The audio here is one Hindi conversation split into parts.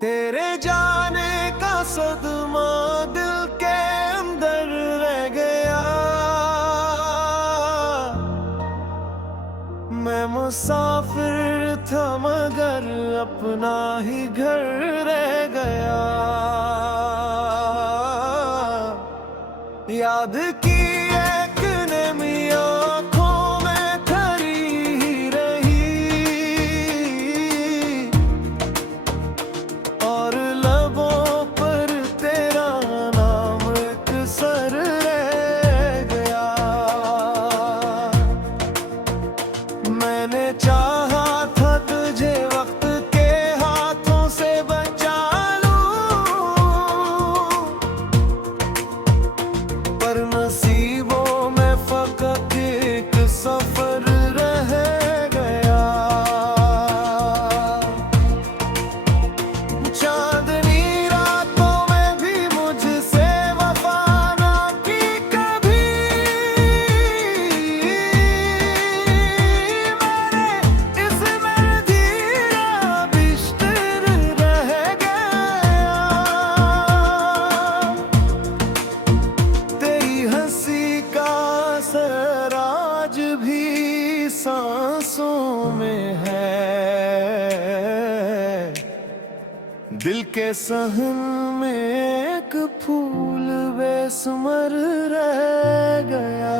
तेरे जाने का सदमा दिल के अंदर रह गया। मैं मुसाफिर था मगर अपना ही घर रह गया। याद की एक नमी आँखों में खरी ही रही और लबों पर तेरा नाम एक सर रह गया। मैंने चाहा था तुझे वक्त के हाथों से बचा लूं, पर नसीबों में फकत एक सफर रह गया। चांदनी रातों में भी मुझसे वफा ना की कभी। मेरे इसमें धीरा बिस्तर रह गया। तेरी हंसी का असर आज भी सांसों में है। दिल के सहन में एक फूल बेसुमर रह गया।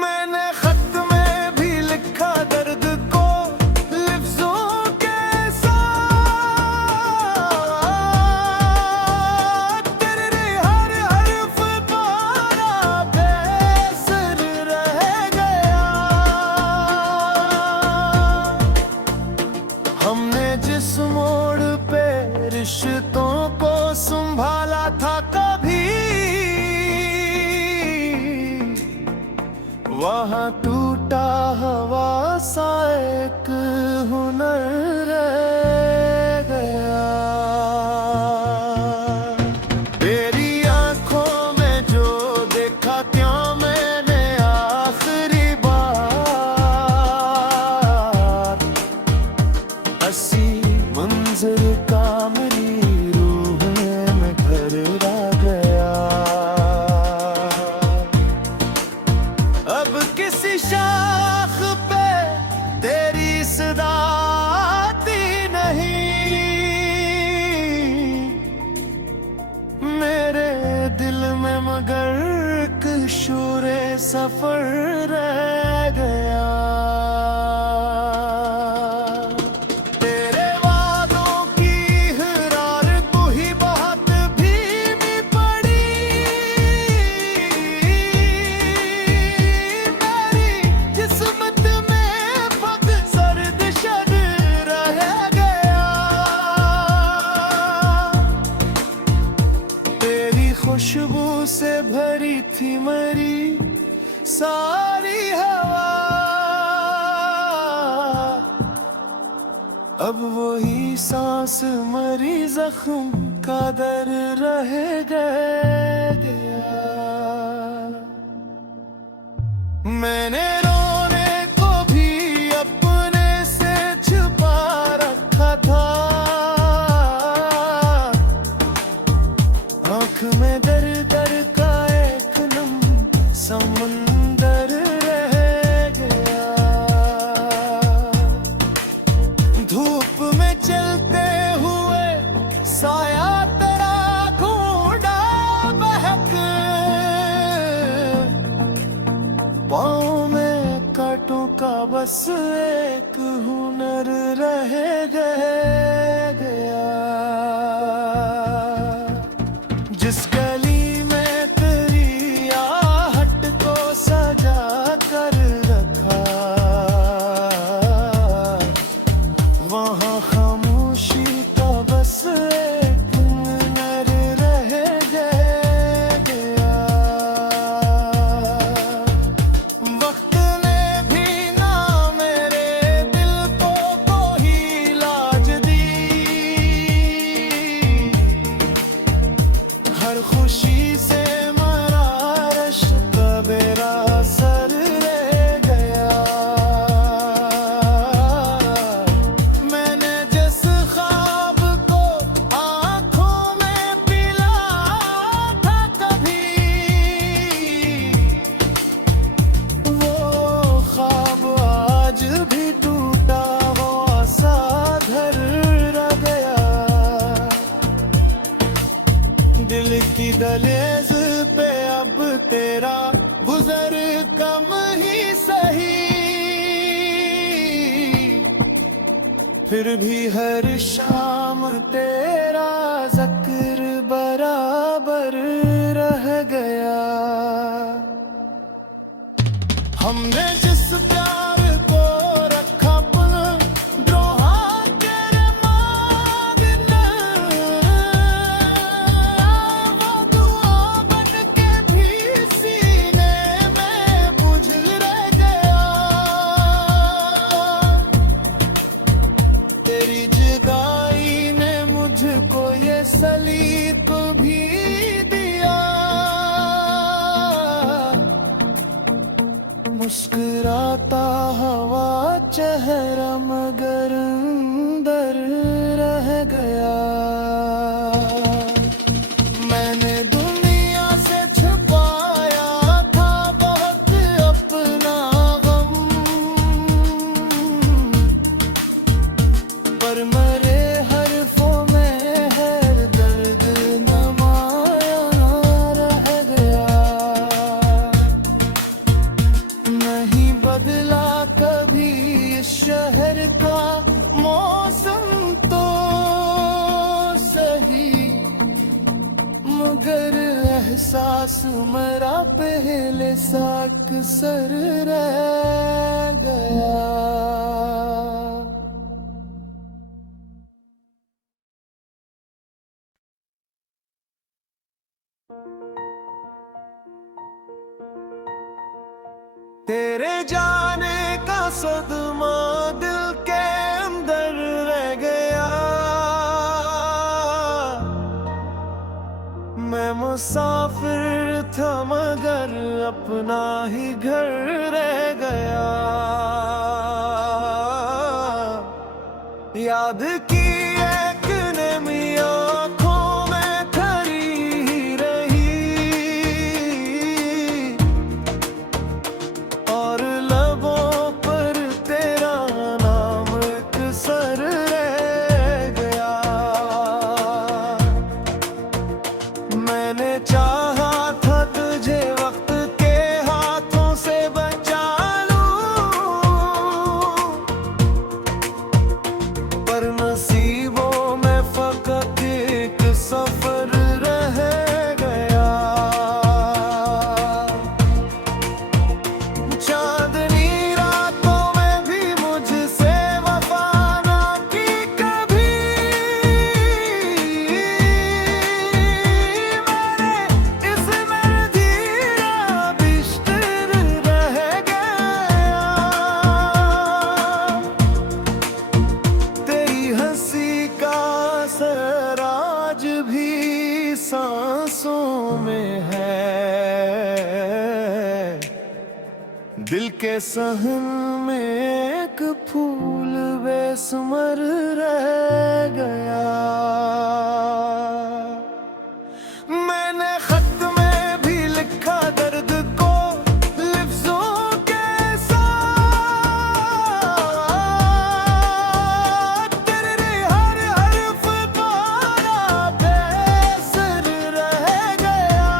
मैंने खत में भी लिखा दर्द को लफ्जों के साथ। तेरे हर हर्फ पारा बेअसर रह गया। हमने जिस मोड़ पे रिश्तों को संभाला था कभी, वहाँ टूटा हवा सा एक हुनर रह गया। तेरी आंखों में जो देखा क्या मैंने आखिरी बार, हंसी मंजर का मेरी रूह में घर आ गया। अब किसी शाख पे तेरी सदा आती नहीं। मेरे दिल में मगर एक शोरे सफर रह गया। तेरे वादों की इकरार को ही बहुत भीमी पड़ी। मेरी किस्मत में फक सर्द शद रह गया। तेरी खुशबू से भरी थी मेरी सारी हवा। अब वही सांस मरी जख्म का दर रह गया। मैंने रोने को भी अपने से छुपा रखा था। आँख में दर दर का एक नम समंदर रह गया। धूप में चलते हुए साया तेरा ढूंढा बहक। पाँव में कांटों का बस एक हुनर रह गया। जिस गली में तेरी आहट को सजा कर रखा, वहाँ खामोशी का बस एक हुनर रह गया। वक्त ने भी ना मेरा मेरा गुजर कम ही सही, फिर भी हर शाम तेरा जिक्र बराबर रह गया। हमने जिस प्यार को रखा पल द्रोहा तेरे मांगना, वो दुआ बन के भी सीने में बुझ रह गया। तेरी जुदाई ने मुझको ये सलीक भी दिया, मुस्कुराता हवा चेहरा मगर अंदर रह गया। मैंने दुनिया से छुपाया था बहुत अपना गम, पर मरे हरफों में है दर्द नमाया रह गया। नहीं बदला कभी इस शहर का मौसम तो सही, मगर एहसास मेरा पहले सा अक्सर रह गया। तेरे जाने का सदमा दिल के अंदर रह गया। मैं मुसाफिर था मगर अपना ही घर रह गया। याद की एक नमी आँखों में खड़ी ही रही, और लबों पर तेरा नाम एक सर रह गया। मैंने चाहा था तुझे वक्त के हाथों से बचा लूं, पर नसीबों में फकत एक सफर रह गया। चांदनी रातों में भी मुझसे वफा ना की कभी, मेरे इसमें धीरा बिस्तर रह गया। तेरी हंसी का असर आज भी सांसों में है, दिल के सहन में एक फूल बेसुमर रह गया। मैंने खत में भी लिखा दर्द को लफ्जों के साथ, तेरे हर हर्फ द्वारा बेसर रह गया।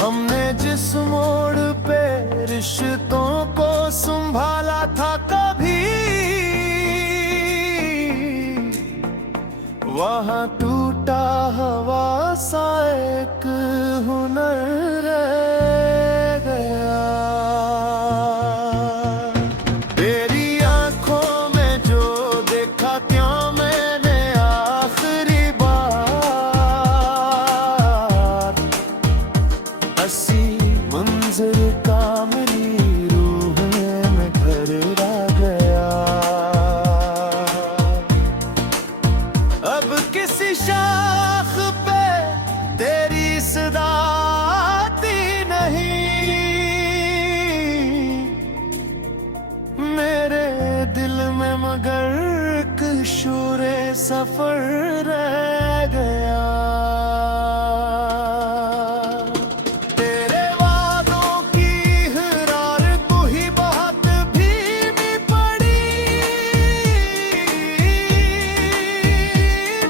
हमने जिस मोड़ पे रिश्तों को संभाला था कभी, वहाँ टूटा हवा सा एक हुनर रह गया। तेरी आंखों में जो देखा क्या मैंने आखिरी बार, हंसी मंजर का मेरी रूह में घर आ गया। अब किसी शाख पे तेरी सदा आती नहीं, मेरे दिल में मगर एक शोरे सफर रह गया। तेरे वादों की इकरार को ही बहुत भीमी पड़ी,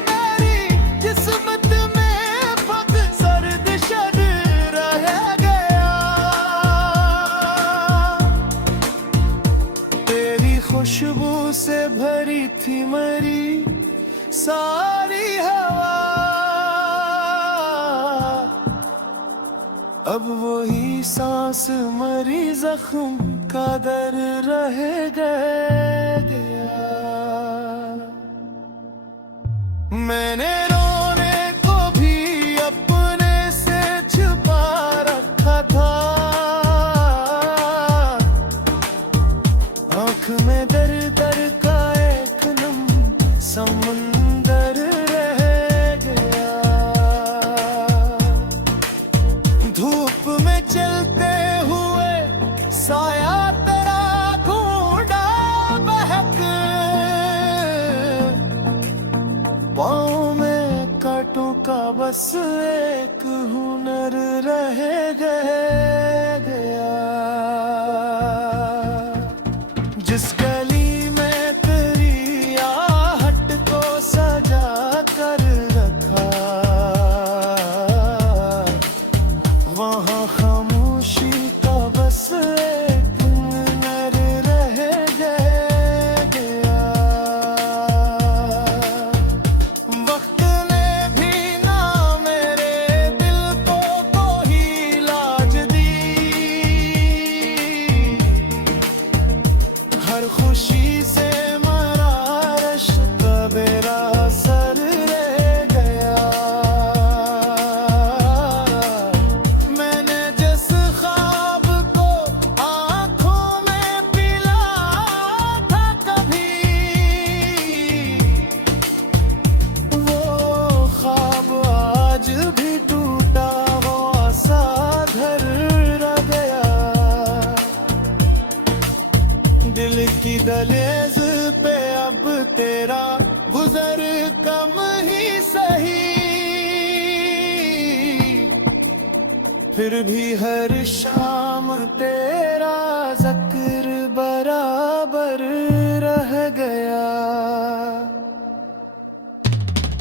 मेरी किस्मत में फक अब वही सांस मरी जख्म का दर रह गया। मैंने रोने को भी अपने से छुपा रखा था, आँख में दर दर का एक नम समुंदर रह गया। धूप में चलते हुए साया तेरा ढूंढा बहक, पाँव में कांटों का बस एक हुनर रह गया। जिस गली में तेरी आहट को सजा कर रखा, वहाँ खामोशी का बस एक हुनर रह गया। वक्त ने भी ना मेरे दिल को कोई लाज दी, हर खुशी से मरा रश्क मेरा सर रह गया। मैंने जिस ख्वाब को आँखों में पिला था कभी, वो ख्वाब आज भी टूटा हुआ सा घर रह गया। दिल की दहलीज पे अब तेरा गुजर कम ही सही, फिर भी हर शाम तेरा जिक्र बराबर रह गया।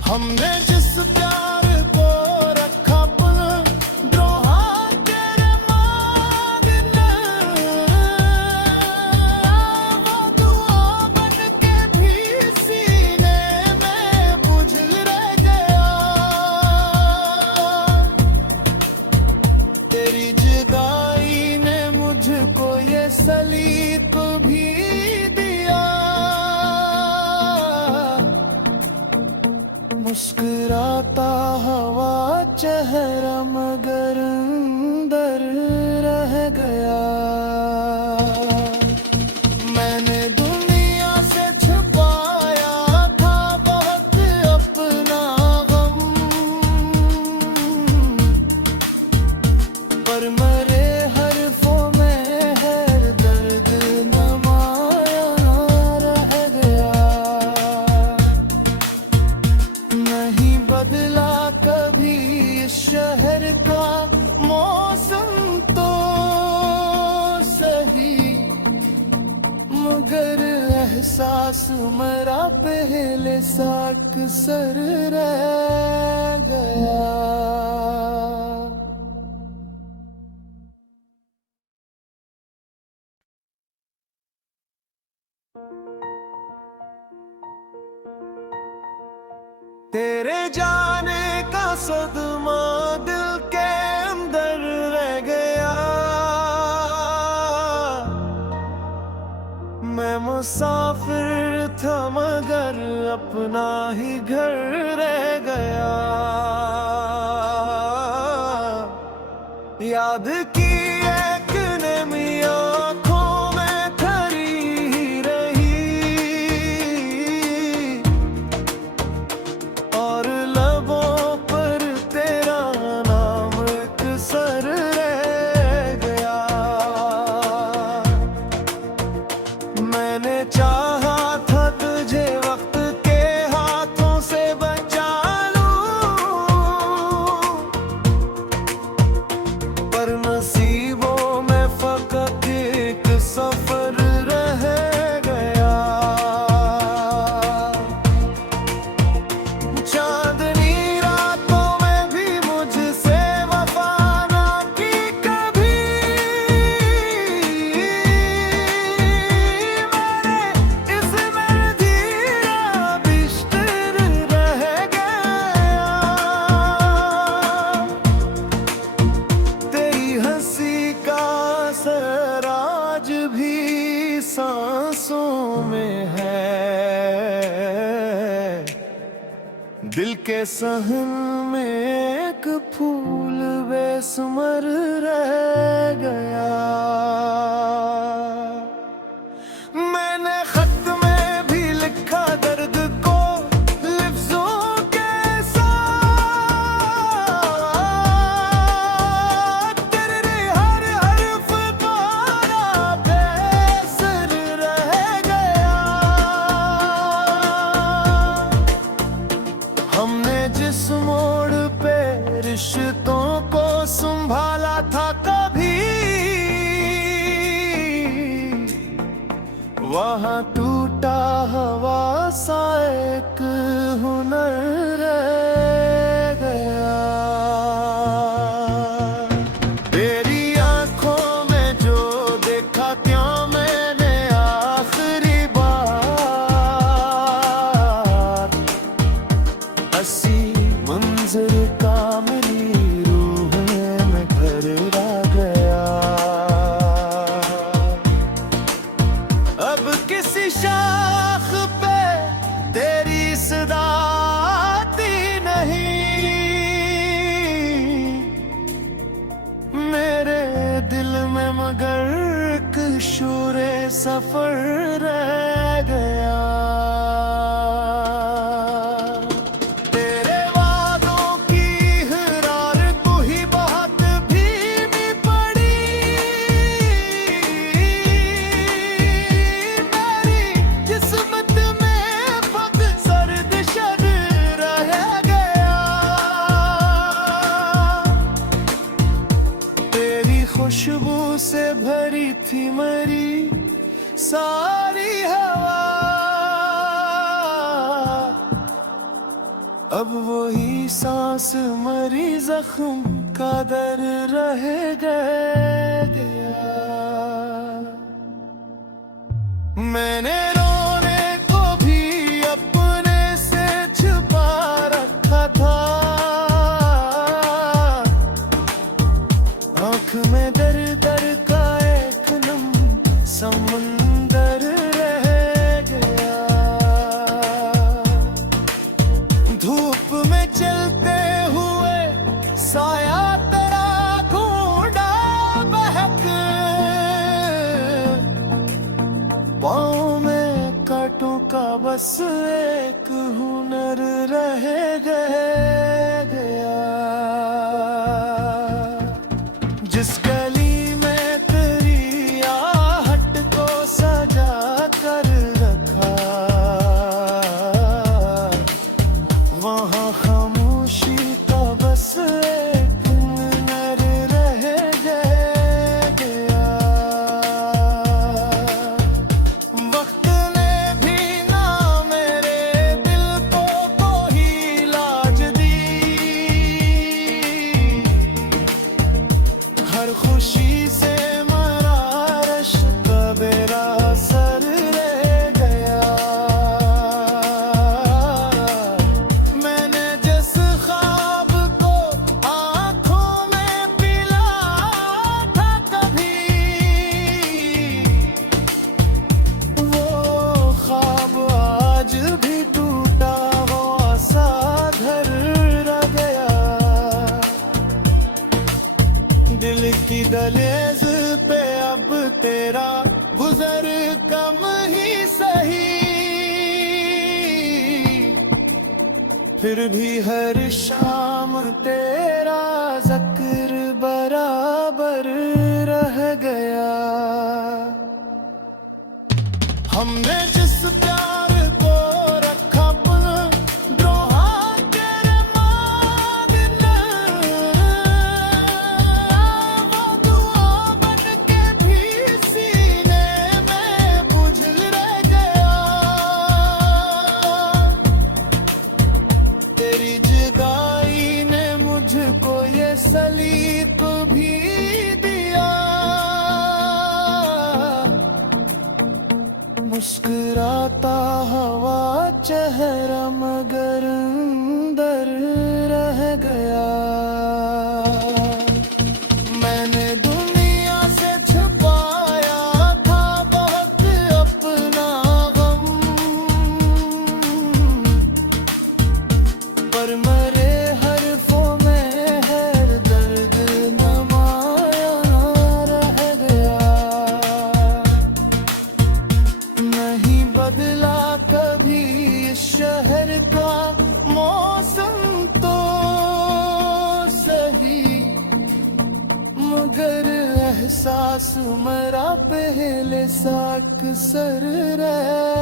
हमने जिस प्यार को रखा पल द्रोहा तेरे मांगने, वो दुआ बन के भी सीने में बुझ रह गया। तेरी जुदाई ने मुझको ये सलीक भी दिया, मुस्कुराता हवा चेहरा मगर अंदर रह गया। मैंने दुनिया से छुपाया था बहुत अपना गम, पर मरे हरफों में हर दर्द नमाया रह गया। नहीं बदला कभी इस शहर का मौसम तो सही, मगर एहसास मेरा पहले सा अक्सर रह गया। तेरे जाने का सदमा दिल के अंदर रह गया। मैं मुसाफिर था मगर अपना ही घर रह गया। याद की एक नमी आँखों में खरी रही, और लबों पर तेरा नाम एक सर रह गया। मैंने चाहा था तुझे वक्त के हाथों से बचा लूं, पर नसीब के सहन में एक फूल बेसुमर रह गया। मैंने खत में भी लिखा दर्द को लफ्जों के साथ, तेरे हर हर्फ पारा बेअसर रह गया। हमने जिस मोड़ पे रिश्तों को संभाला था कभी, वहाँ टूटा हवा सा एक हुनर रह गया। तेरी आंखों में जो देखा क्या मैंने आखिरी बार, हंसी मंजर का मेरी रूह में घर आ गया। अब किसी शाख पे तेरी सदा आती नहीं, मेरे दिल में मगर एक शोरे सफर रह गया। तेरे वादों की इकरार को ही बहुत भीनी पड़ी, मेरी किस्मत में फक सर्द शद रह गया। तेरी खुशबू से भरी थी मरी सारी हवा, अब वही सांस मरी जख्म का दर रह गया। मैंने रोने को भी अपने से छुपा रखा था, आँख में दर दर का एक नम समंदर रह गया। धूप में चलते हुए साया तेरा ढूंढा बहक, पाँव में कांटों का बस एक हुनर रह गया। जिस गली में तेरी आहट को सजा कर रखा, वहाँ खामोशी का बस एक हुनर रह गया। वक्त ने भी ना मेरे दिल को कोई लाज दी, हर खुशी से मरा रश्क मेरा सर रह गया। मैंने जिस ख्वाब को आंखों में पिला था कभी, वो ख्वाब आज भी टूटा हुआ सा घर रह गया। दिल की दहलीज पे अब तेरा गुजर कम ही सही, फिर भी हर शाम तेरा ज़िक्र बराबर रह गया। हमने जिस प्यार को रखा द्रोहा तेरे मांगने, वो दुआ बन के भी सीने में बुझ रह गया। तेरी जुदाई ने मुझको ये सलीक भी दिया, मुस्कुराता हवा चेहरा मगर अंदर रह गया। मैंने दुनिया से छुपाया था बहुत अपना गम, पर बदला कभी इस शहर का मौसम तो सही, मगर एहसास मरा पहले सा अक्सर रह